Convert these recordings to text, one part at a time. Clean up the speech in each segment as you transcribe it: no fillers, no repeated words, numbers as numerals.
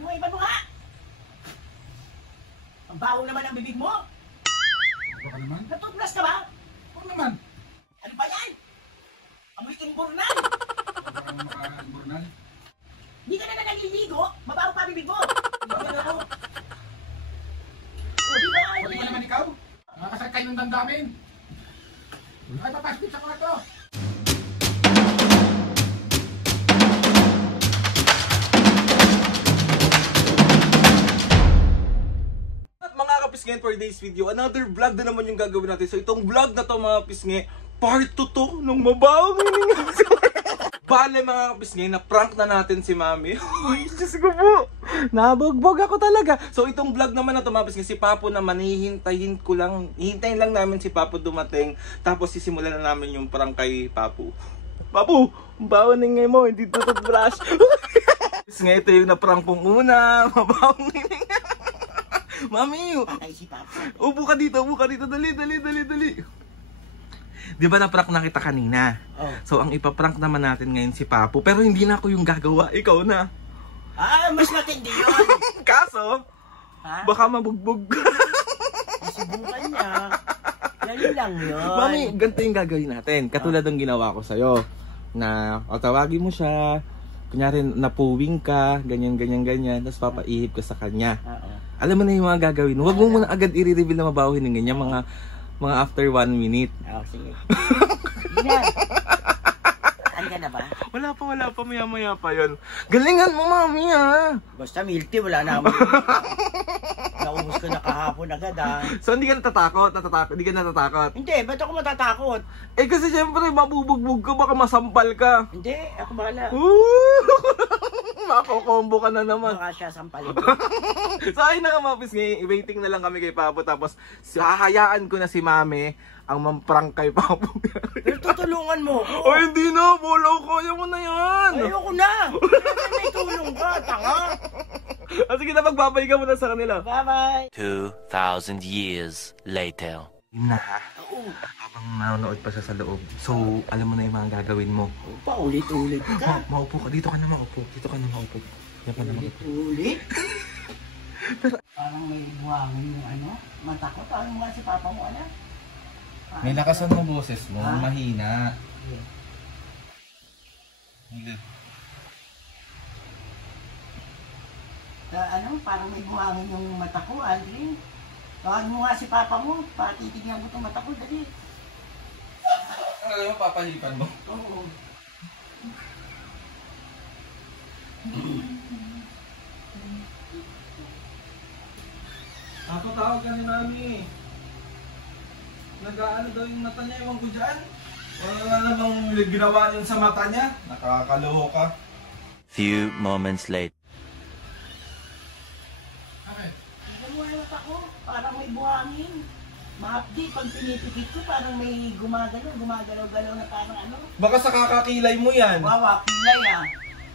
Yung iba mo nga! Ang baho naman ang bibig mo! Baka naman? Natutbrush ka ba? Oo naman. Ano ba yan? Amoy imbornal! Baka naman maka-imbornal. Hindi ka na naliligo, mabaho pa bibig mo! Ano? O di ba? Pwede ba naman ikaw? Nakakasakay ng damdamin. Ay, papasok sa kwarto. Ngayon for today's video, another vlog na naman yung gagawin natin. So itong vlog na to mga kapisngi, part 2 to ng mabawang hininga. Bale mga kapisngi, na-prank na natin si Mami. Ay, Diyos ko po, nabugbog ako talaga. So itong vlog naman na to mga kapisngi, si Papo naman, hihintayin lang namin si Papo dumating. Tapos sisimulan na namin yung prank kay Papo. Papo, bawang hininga mo, hindi tututbrush. Ngayon ito yung na-prank pong una, mabawang hininga. Mami, Ay, si Papa. upo ka dito, dali. Di ba na-prank na kita kanina? Oh. So, ang ipaprank naman natin ngayon si Papo, pero hindi na ako yung gagawa, ikaw na. Ah, mas matindi yun. Kaso, Ha? baka mabugbog. Subukan niya. Yan lang yun. Mami, ganito yung gagawin natin. Katulad ng ginawa ko sa'yo. Na, tawagin mo siya, kunyari napuwing ka, ganyan. Tapos papaihip ka sa kanya. Oo. Alam mo na yung mga gagawin. Huwag mo muna agad i-reveal na mabawihin ng ganyan. Mga after 1 minute. Oh, sige. Yan. Saan ka na ba? Wala pa. Maya pa yun. Galingan mo, Mami, ha? Basta milty, wala na ako. Naubos ko na kahapon agad, ha? So, hindi ka natatakot? Hindi ka natatakot? Hindi, ba't ako matatakot? Eh, kasi syempre, mabubugbog ka, baka masampal ka. Hindi, ako bahala. Mako-combo ka na naman. Baka siya sampalin. So, ayun na nga, Mapis, ngayon, waiting na lang kami kay Papo. Tapos, hahayaan ko na si Mami ang mamprank kay Papo. Pero tutulungan mo ko. Oh, hindi na, bolo ko. Ayaw mo na yan. Ayoko na. May tulong ka, tanga. Sige na, magbabay ka muna sa kanila. Bye-bye. 2,000 years later. Yun na, ha? Oo. Habang nanonood pa siya sa loob. So, alam mo na yung mga gagawin mo. Paulit-ulit ka. Maupo ka. Dito ka na maupo. Yan ka na maupo. Ulit? Parang may buwangin yung ano. Mata ko. Parang mga si Papa mo, ano? May lakasan mo boses mo. Ha? Mahina. Ano, parang may buwangin yung mata ko, Aldrin. Tawag mo nga si Papa mo. Patitignan mo itong mata ko, dali. Ano yung papalipan mo? Oo. Tawag ka ni Mami. Nag-aano daw yung mata niya, ewan ko dyan. Wala na bang ginawa yun sa mata niya? Nakakaloho ka. Few moments later. Okay. Tignan mo yung mata ko. Parang may buwangin. Mahapdi, pag pinipikit ko, parang may gumagalaw-galaw na parang ano. Baka sa kakakilay mo yan. Wawa, pilay ah.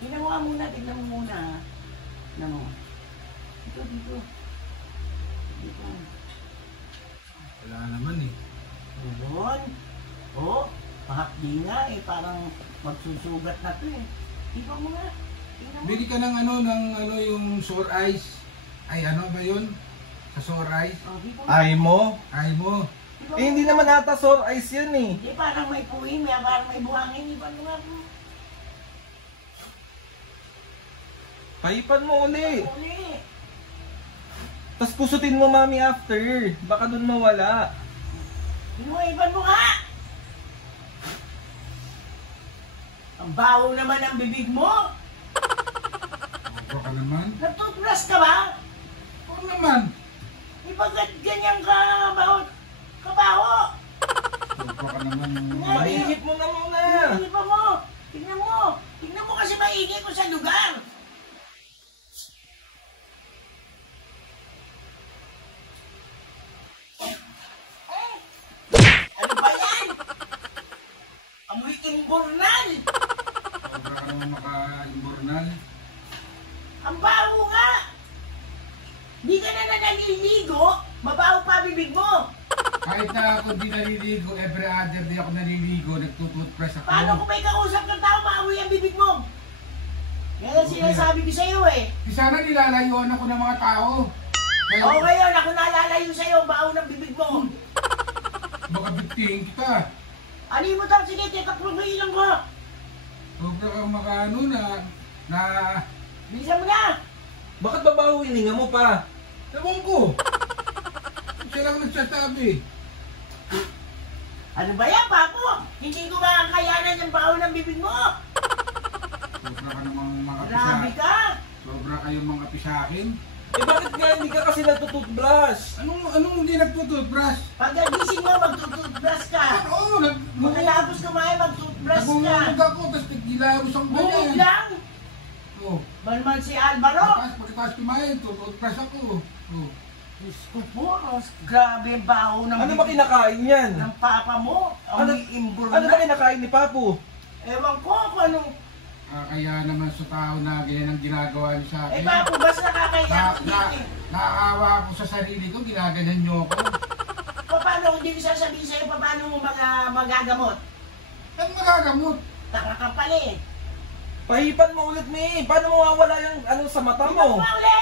Tignan mo nga muna, tignan mo muna. Tignan mo. Dito. Wala naman eh. Doon. Oh, mahapdi nga eh. Parang magsusugat na to eh. Tignan mo nga. Tignan mo. Bili ka ng yung sore eyes. Ay, ano ba yun? Sa sore eyes? Oh, di ba? Ay mo? Ay mo. Di ba? Eh, hindi naman ata sore eyes yun eh. Hindi, parang may puwing, parang may buhangin. Di ba nga po? Paipan mo uli. Uli. Tapos kusutin mo, Mami, after. Baka dun mawala. Inuiban mo nga! Ang baho naman ang bibig mo! Baka naman. Nagtutbrush ka ba? Oo naman. Ibagat ganyan ka baho. Kabaho! Baka naman. Mainit mo na muna. Hindi pa mo! Tignan mo! Tignan mo kasi maingay ko sa lugar! Ano ba yan? Amoy imbornal! Baka naman maka-imbornal. Ang baho nga! Di ka na naliligo, mabaho pa bibig mo! Kahit na ako di naliligo, every other day ako naliligo, nagtututpress ako. Paano kung may kausap ng tao, maamoy ang bibig mo? Yan ang sinasabi ko sa'yo eh. Di sana nilalayuan ako ng mga tao. Kaya, O ngayon, ako nalalayo sa'yo, baon ng bibig mo. baka bigtiin kita. Ano mo daw? Sige, teka, probayin ko. Sobra kang makaano na Bilisan mo na. Bakit babaho hininga mo pa? ewan ko. Siya lang nagsasabi. Ano ba yan, Papo? Hindi ko makakayanan yung baon ng bibig mo. Sobra ka namang makapi sa Grabe ka. Sobra kayong makapi sa akin. Eh bakit nga hindi ka kasi nagtututbrush? Anong hindi nagtututbrush? Pagkagising mo, magtututbrush ka. Oo, Pagkatapos kumain, magtutbrush ka. nagmumulog ako, tapos nagkilaros ang Bumog ganyan. lang. Oo. Balman si Alvaro. Pagkatapos kumain, tututbrush ako. Oo. Diyos ko po, grabe ang baho ng Ano ba kinakain yan? ng papa mo. Ano- Ang iimbur Ano ba na. kinakain ni Papu? Ewan ko kung anong... Kaya naman sa tao na ganyan ang ginagawa niyo sa Eh, akin. Papo, basta nakakaya ko Na, dito eh. naaawa ako sa sarili ko, ginaganyan niyo ako. Paano, hindi ko sasabihin sa'yo paano mo magagamot. Ano magagamot? Taka ka pala eh. Pahipan mo ulit, Mi. Paano mawawala yung ano sa mata Di ba mo? uli?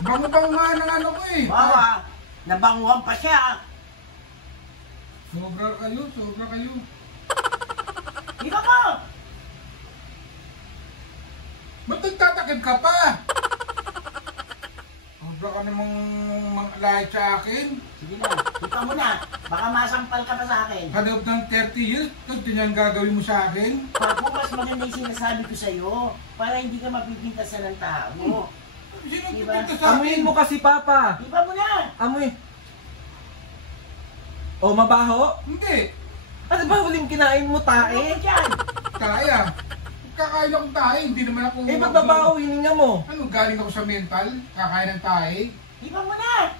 Bango-bango nga ng ano ko eh. Wawa, nabanguhan pa siya. Sobra kayo, sobra kayo. Di ba po? Ba't nagtatakip ka pa? Sobra ka namang mangalahit sa akin. Sige na, ikaw mo na. Baka masampal ka pa sa akin. Kadoob ng 30 years, tapos ganyan gagawin mo sa akin. Papo, mas maganda yung sinasabi ko sa'yo. Para hindi ka mapipintasan ng tao. Sino Diba? pipinta sa akin? Amuin mo kasi, Papa. Di ba mo na? Amoy. O, mabaho? Hindi. Ano ba huling kinain mo, Ano tae? ko dyan? Kaya. Kakain akong tae, hindi naman ako... Eh, ba't mabaho hininga mo? Ano, galing ako sa mental? Kakain ng tae? Di ba mo na?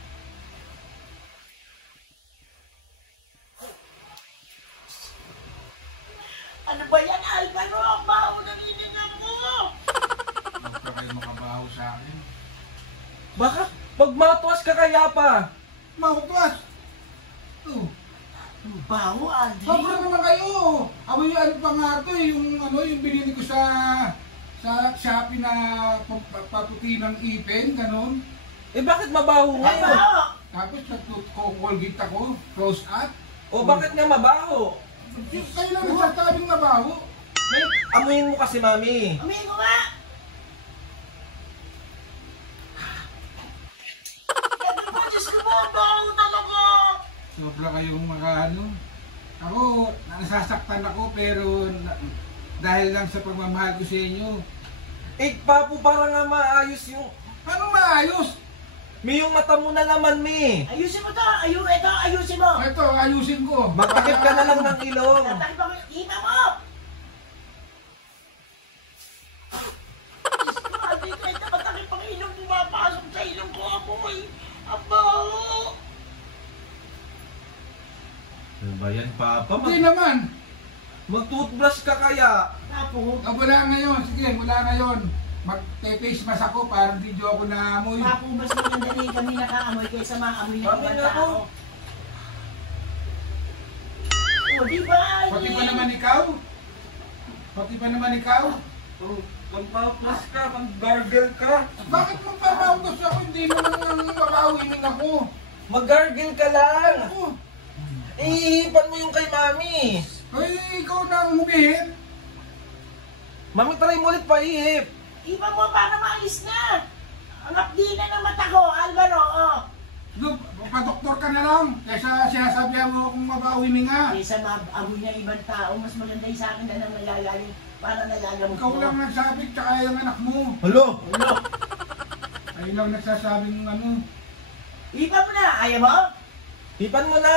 Ano ba yan, Alvaro? Baho ng hininga mo! Sobra kayo makabaho sa akin. Baka pag matuwas ka kaya pa. Makuklas! Oh. Ang baho, Alvin. Sobra naman kayo! Aboy, ano pa nga ito eh, yung binili ko sa Shopee na paputi ng ipin, ganun. Eh bakit mabaho Ang ngayon? baho! Tapos nagko-colgate ako, close up. O bakit nga mabaho? Kayo lang nagsasabing mabaho. May, amuin mo kasi, Mami. Umigo nga! Ano ba, Diyos ko po, ang baho talaga! Sobra kayong ano. Ako, nasasaktan ako pero dahil lang sa pagmamahal ko sa inyo. Eh, Papu, para nga maayos yung... Anong maayos? May yung mata mo na naman, Mi. Ayusin mo to! Ito, ayusin mo! Ito, ayusin ko. Magtakip ka na lang ng ilong. Tatay pa ko yung iba mo! Diyos ko, Alvin, kahit na matakip ang ilong, pumapasok sa ilong ko ako eh. Ang baho! Ano ba yan, Papa? Hindi naman. Mag-toothbrush ka kaya? Papo, Wala ngayon. Sige, wala ngayon. Mag-face mask ako para hindi ako naamoy. Papo, mas maganda rin kami nakaamoy kaysa maamoy ng Papi ibang na ako. tao. O, di ba, Pati Alvin? pa naman ikaw. Pati pa naman ikaw. Oh, mag-toothbrush ka, mag-gargle ka. Bakit magpapautos ako? Hindi naman mapauwining ako. Mag-gargle ka lang. Ako. Ihihipan mo yung kay Mami. Ay, ikaw na ang humihit. Mami, try mo ulit paihip. Iba mo para maalis na! Ang hapdi na ng mata ko, Alvaro, oh! Look, pa-doktor ka na lang. Kaysa sinasabihan mo akong mapauwining nga. Kaysa maamoy ng ibang tao, mas maganda yung sa akin na lang nagagaling para nagagamot Ikaw mo. lang nagsabi, tsaka yung anak mo. Hello? Ulo! Ayun lang nagsasabing ano. Iba mo na, ayaw mo? Hipan mo na.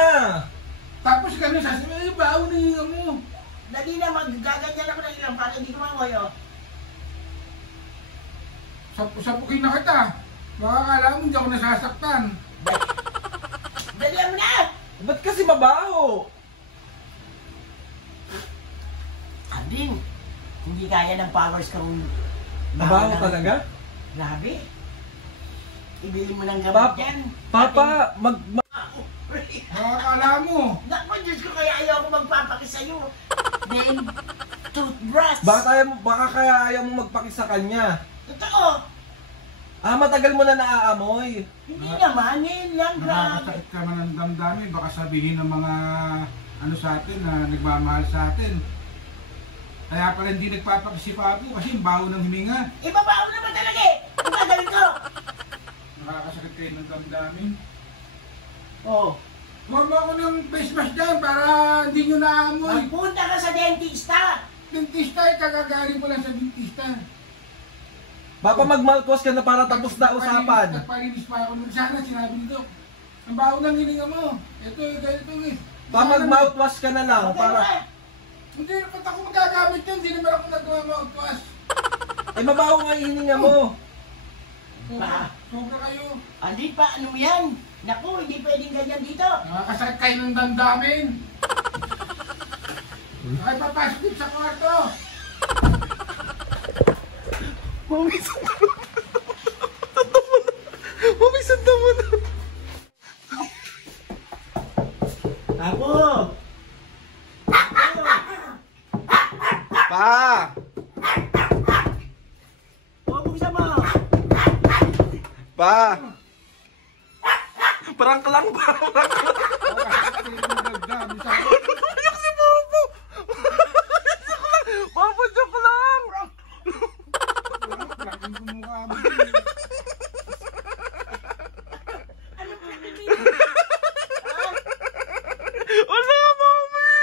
Tapos gano'n sasabihin, ay, baon na yung mo. Dali na, maggaganyan ako ng ilang para hindi ko mamoy, oh. Sapukin na kita. Baka kala mo hindi ako nasasaktan. Dali mo na! Ba't kasi mabaho? Alvin, hindi kaya ng powers kung... Mabaho talaga? Grabe. Ibili mo ng gamot Papa, yan. Papa, Baka kala mo. Naku, Diyos ko, kaya ayaw ko magpapaki sa'yo. Then, toothbrush. Baka kaya ayaw mo magpakis sa kanya. Totoo. Matagal mo na naaamoy. Hindi naman, ngayon lang, grabe. Nakakasakit ka man ng damdamin, baka sabihin ng mga ano sa atin na nagmamahal sa atin. Kaya pala hindi nagpapakisipa ako kasi yung baho ng hininga. Ibabaw naman talaga eh. Ang gagawin ko. Nakakasakit kayo ng damdamin. Oo. Huwag mo ako ng face mask dyan para hindi nyo naamoy. Magpunta ka sa dentista. Dentista, kagagaling mo lang sa dentista. Papa, mag-mouthwash ka na para tapos na usapan. Nagpalinis pa ako. Sana sinabi nito. Ang baho ng hininga mo. Ito, ganito eh. Pa, mag-mouthwash ka na lang para... Hindi naman ako magagamit yan. Hindi naman ako nag-mouthwash. Ay, mabaho nga yung hininga mo. Sobra kayo. Hindi pa, ano mo yan? Naku, hindi pwedeng ganyan dito. Nakakasakit kayo ng damdamin. Ay, papasok din sa kwarto. Mami, sanda mo na. Mami, sanda mo na. Apo! Pa! Buksan mo! Pa! Prank lang ba? Prank lang. Umiyak si Popo! Popo, joke lang! Laging kumukha mo. Wala, Mami!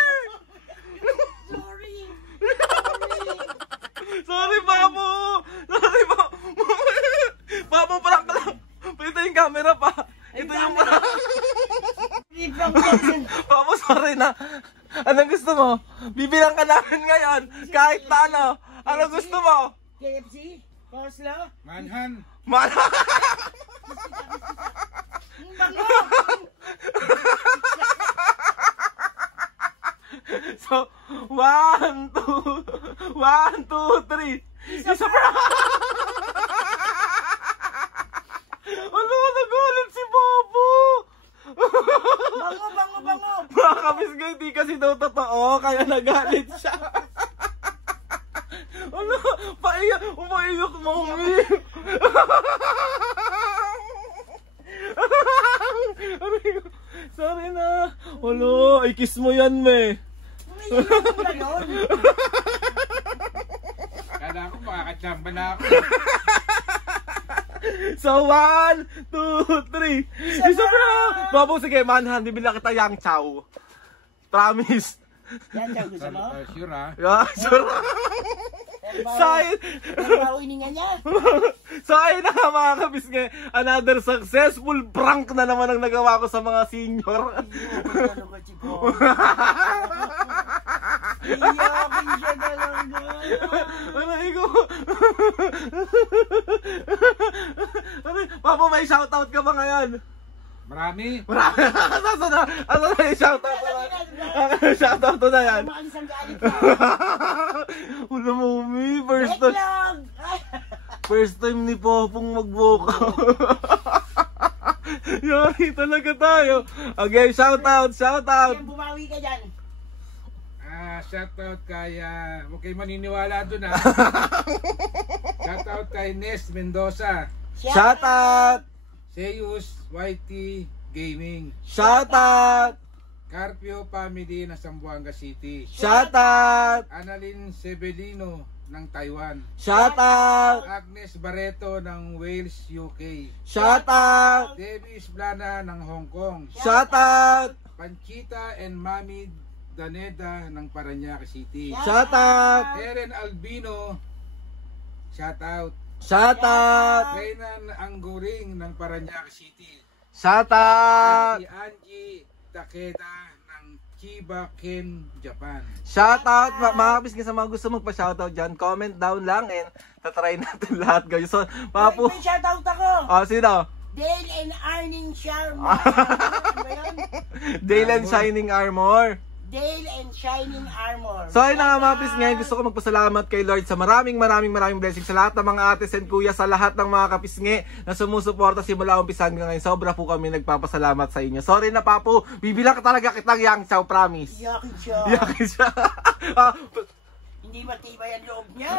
Sorry! Sorry, Papo! Sorry, Papo! Papo, prank lang! Ito yung camera pa! Ito yung prank! Papo, sorry na! Anong gusto mo? Bibilang ka namin ngayon! Kahit na ano! Anong gusto mo? KFC? Coleslaw? Manhan. Mana! Ang bango! So, 1, 2, 3. Isa pa! Ano, nagulit si Bobo! Bango, bango, bango! Mga kabisga, hindi kasi daw totoo, kaya nagalit siya. Ano, umaiyak, Mami! Sorry na. Wala, i-kiss mo yan, me. Umiiyak mo na yun. Kala ko makakatsamba na ako. So, 1, 2, 3. Isa pa! Babo, sige, manhan, bibili kita yang chow. Promise. Yan daw gusto mo? Sure ha? Yeah, sure. Sa'yo. Ang hininga niya. So, ayun na nga mga kabisge. Another successful prank na naman ang nagawa ko sa mga senior. Ano ko si Paul? Iyakin siya na lang na. Aray ko. Papa, may shoutout ka ba ngayon? Marami. Marami. Asan na yung shoutout ko na? Shoutout ko na yan. Umalis ang galit ka. Wala mo, Mami. Backlog! First time ni Popong mag-voka. Yari talaga tayo. Okay, shoutout. Yan, bumawi ka dyan. Shoutout kay, huwag kayo maniniwala dun ha. Shoutout kay Nes Mendoza. Shoutout. Seus YT Gaming. Shoutout. Carpio Family ng Zamboanga City. Shoutout. Annalyn Sebelino ng Taiwan. Shoutout. Agnes Barreto ng Wales, UK. Shoutout. Davis Blana ng Hong Kong. Shoutout. Panchita and Mami Daneda ng Parañaque City. Shoutout. Eren Albino. Shoutout. Shoutout. Reynan Angguring ng Parañaque City. Shoutout. Si Angie Takeda ng Chiba Ken, Japan. Shoutout. Mga kabisge, sa mga gusto magpa-shoutout dyan, comment down lang and tatry natin lahat guys. So, Papu. May shoutout ako. Sino? Dale and Arning Sharma. Ano ba yun? Dale and Shining Armor. Dale and Shining Armor. So ayun na nga mga pisngi, gusto ko magpasalamat kay Lord sa maraming blessings sa lahat ng mga ates and kuya, sa lahat ng mga kapisngi na sumusuporta simula umpisa hanggang ngayon. Sobra po kami nagpapasalamat sa inyo. Sorry na Papu, bibilang ka talaga kitang yang chow, promise. Yakin siya. Yakin siya. Hindi matibay ang loob niya.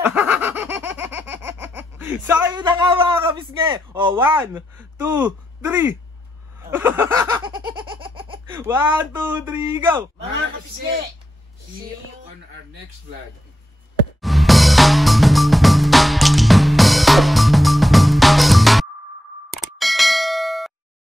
So ayun na nga mga kapisngi. O, 1, 2, 3. 1, 2, 3, go! Mga kapisngi, See you on our next vlog.